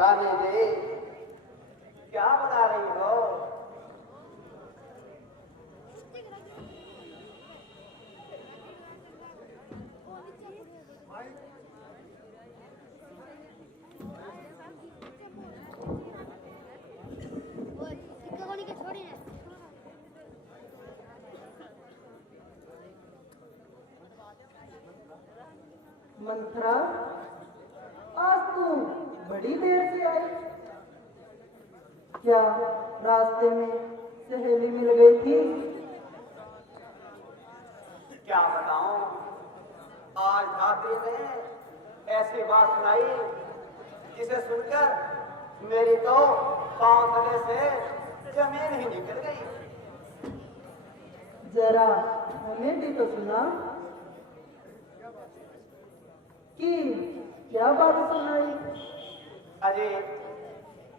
रानी जी, क्या बना रही हो? मंत्रा, आज तू बड़ी देर से आई। क्या रास्ते में सहेली मिल गई थी? क्या बताऊं, आज भाभी ने ऐसी बात सुनाई जिसे सुनकर मेरी तो पांव तले से जमीन ही निकल गई। जरा हमें भी तो सुना कि क्या बात सुनाई। अरे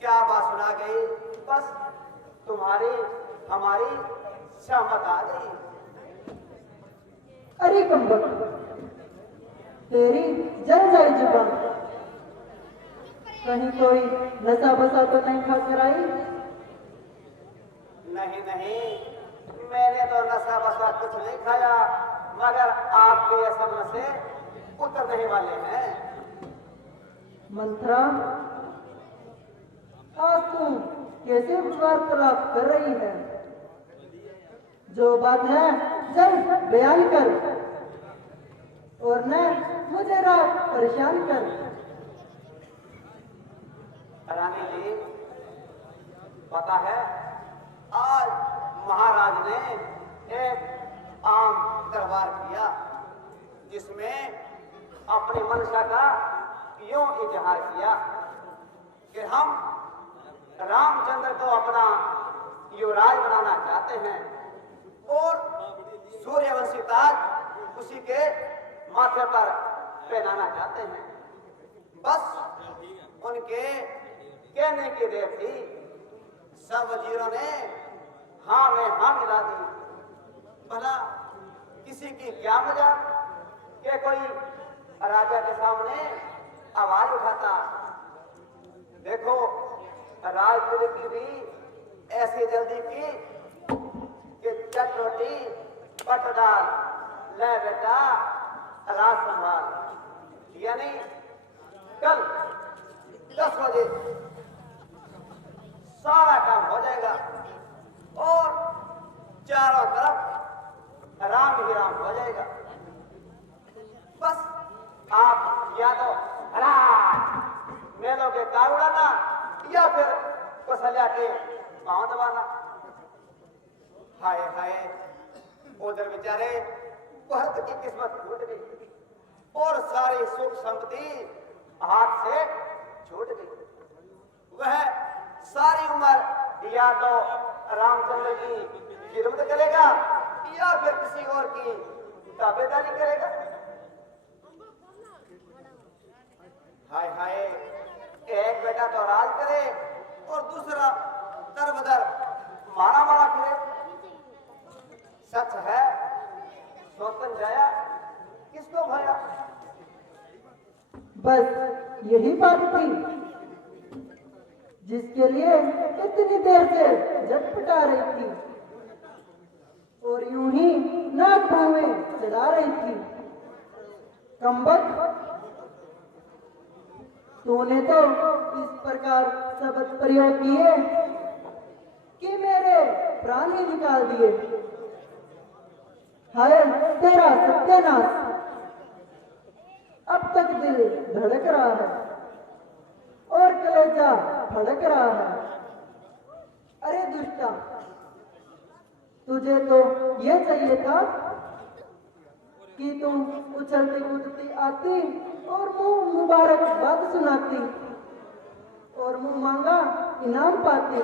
क्या बात सुना गई, बस तुम्हारी हमारी सहमत आ गई। अरे कम्बक, तेरी जल जाए जुबान। कहीं कोई नशा बसा तो नहीं खा कर आई? नहीं नहीं, मैंने तो नशा बसा कुछ नहीं खाया, मगर आपके ये सब नशे उतर नहीं वाले हैं। मंत्रा, आज तू कैसे वार्तालाप कर रही है? जो बात है जल्द बयान कर, और न मुझे रात परेशान कर। रानी जी, पता है आज महाराज ने एक आम दरबार किया जिसमें अपनी मंशा का यूं इजहार किया कि हम रामचंद्र को अपना युवराज बनाना चाहते हैं और सूर्यवंशी ताज उसी के माथे पर पहनाना चाहते हैं। बस उनके कहने की देर थी, सब वजीरों ने हाँ में हाँ मिला दी। भला किसी की क्या मजाक कि कोई राजा के सामने आवाज उठाता। देखो, राजपुरी की भी ऐसी जल्दी की कि चट रोटी पट डाल, ले बेटा राज संभाल। यानी कल 10 बजे सारा काम हो जाएगा और चारों तरफ राम ही राम हो जाएगा। बस आप या तो मेलों के कार उड़ाना या फिर कौशल्या के पांव दबाना। हाय हाय, उधर बेचारे भरत की किस्मत फूट गई और सारी सुख संपत्ति हाथ से छूट गई। वह सारी उम्र या तो रामचंद्र की खिदमत करेगा या फिर किसी और की ताबेदारी करेगा। हाय हाय, एक बेटा तो राज करे और दूसरा दर-बदर मारा मारा फिरे। सच है, सोतन जाया किसको भाया। बस यही बात थी जिसके लिए इतनी देर से झटपटा रही थी और यूं ही नाक में चढ़ा रही थी। कम्बक, तूने तो इस प्रकार शब्द प्रयोग किए कि मेरे प्राण ही निकाल दिए। हाय तेरा सत्यानाश। अब तक दिल धड़क रहा है और कलेजा फड़क रहा है। अरे दुष्टा, तुझे तो यह चाहिए था कि तुम उछलती कूदती आती और मुंह मुबारकबाद सुनाती और मुंह मांगा इनाम पाती।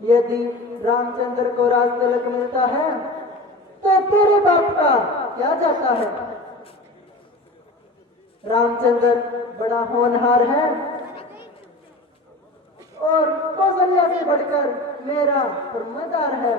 यदि रामचंद्र को राज तिलक मिलता है तो तेरे बाप का क्या जाता है? रामचंद्र बड़ा होनहार है और कौशल्या से बढ़कर मेरा फर्मादार है।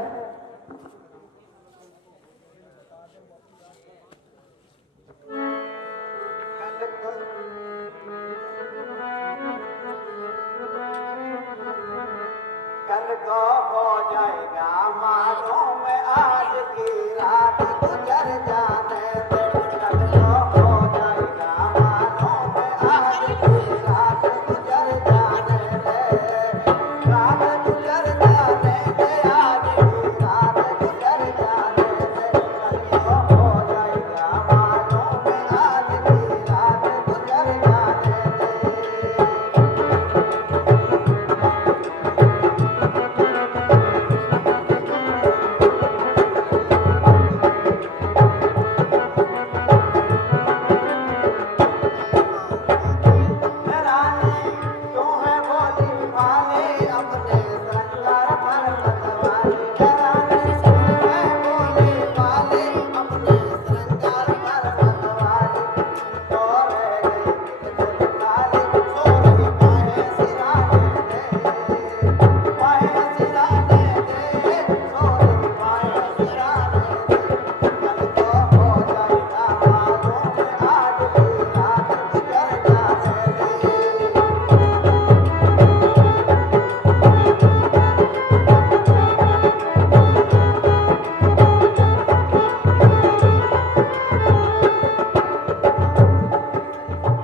कल को हो जाएगा मालूम आज की रात गुजर जाने दे कल को हो जाएगा मालूम आज की रात गुजर जाने दे रात गुजर जाने दे आज की रात गुजर जाने दे कल को हो जाएगा मालूम आज की रात गुजर जाने दे रानी तू है भोली भाली अपने श्रृंगार पर मतवाली रानी तू है भोली भाली अपने श्रृंगार पर मतवाली तो रह गई बिल्कुल खाली सो रही बाहें सिराने दे बाहें सिराने दे सो रही बाहें सिराने दे कल को हो जाएगा मालूम आज की रात गुजर जाने दे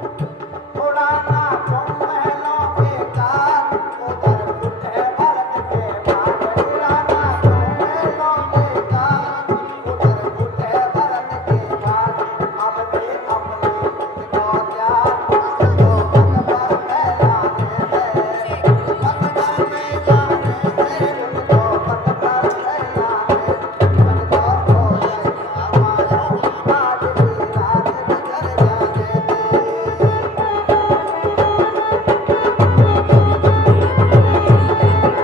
उड़ाना तुम महलों के ताज उधर उठे भरत के भाग उड़ाना तुम महलों के ताज उधर उठे भरत के भाग अपने अपने को त्याग को मत पर फैलाने दे मत पर फैलाने दे उनको मत पर फैलाने कल को हो जाएगा मालूम आज की रात गुजर जाने दे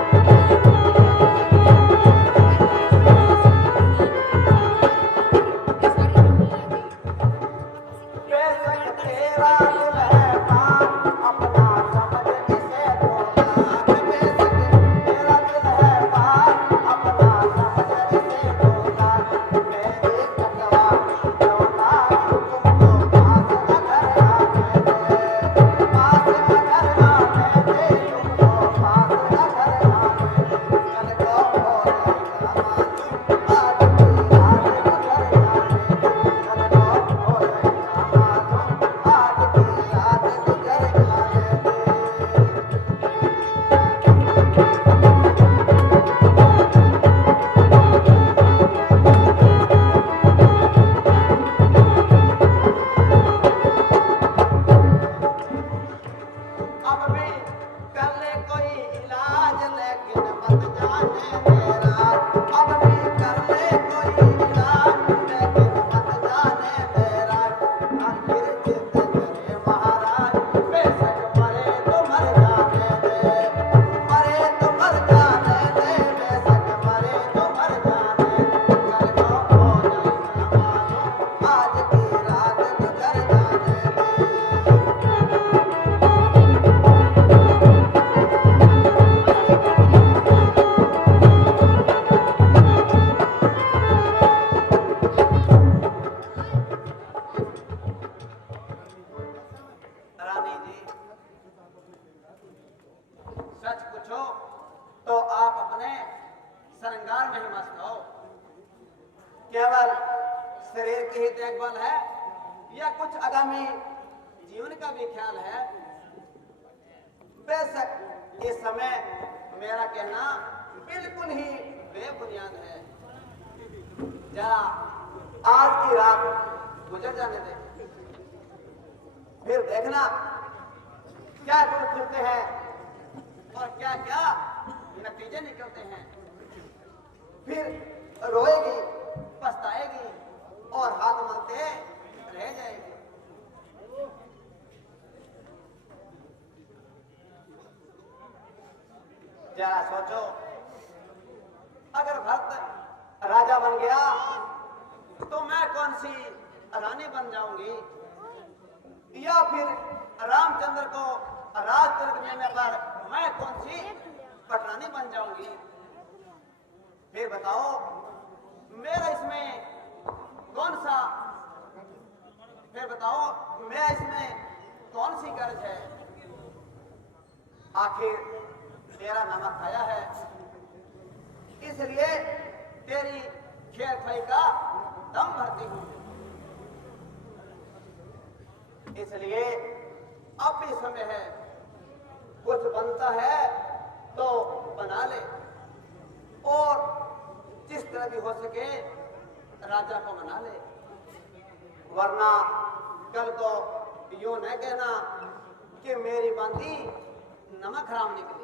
बेशक तेरा दिल है पाक अपना समझ इसे तो लाख बेशक तेरा दिल है पाक अपना समझ इसे तो लाख मेरी कटवा क्यों ना तुमको पास अगर आने दे पास अगर आने दे तुमको पास अगर आने दे कल को हो जाएगा मालूम आज की रात गुजर जाने दे कल को हो जाएगा मालूम आज की रात गुजर जाने दे अब भी कर ले कोई इलाज लेकिन मत जाने दे रात अब भी कर ले कोई इलाज लेकिन मत जाने दे रात आखिर जिद करे महाराज बेशक मरे तो मर जाने दे मरे तो मर जाने दे बेशक मरे तो मर जाने दे कल को हो जाएगा मालूम आज की रात गुजर जाने दे रानी जी सच पूछो तो आप अपने श्रृंगार में ही मस्त हो केवल शरीर की ही देखभाल है या कुछ आगामी जीवन का भी ख्याल है बेशक इस समय मेरा कहना बिल्कुल ही बेबुनियाद है जरा आज की रात गुजर जाने दे फिर देखना क्या गुण खुलते हैं और क्या क्या नतीजे निकलते हैं फिर रोएगी पछताएगी और हाथ मलते रह जाएगी जरा सोचो अगर भरत राजा बन गया तो मैं कौन सी रानी बन जाऊंगी या फिर रामचंद्र को राज तिलक मिलने पर मैं कौन सी पटरानी बन जाऊंगी फिर बताओ मेरा इसमें कौन सा फिर बताओ मैं इसमें कौन सी गर्ज है आखिर तेरा नमक खाया है इसलिए तेरी खेर खाई का दम भरती हूँ। इसलिए अब भी समय है, कुछ बनता है तो बना ले, और जिस तरह भी हो सके राजा को मना ले, वरना कल को यूं न कहना कि मेरी बांधी नमक हराम निकली।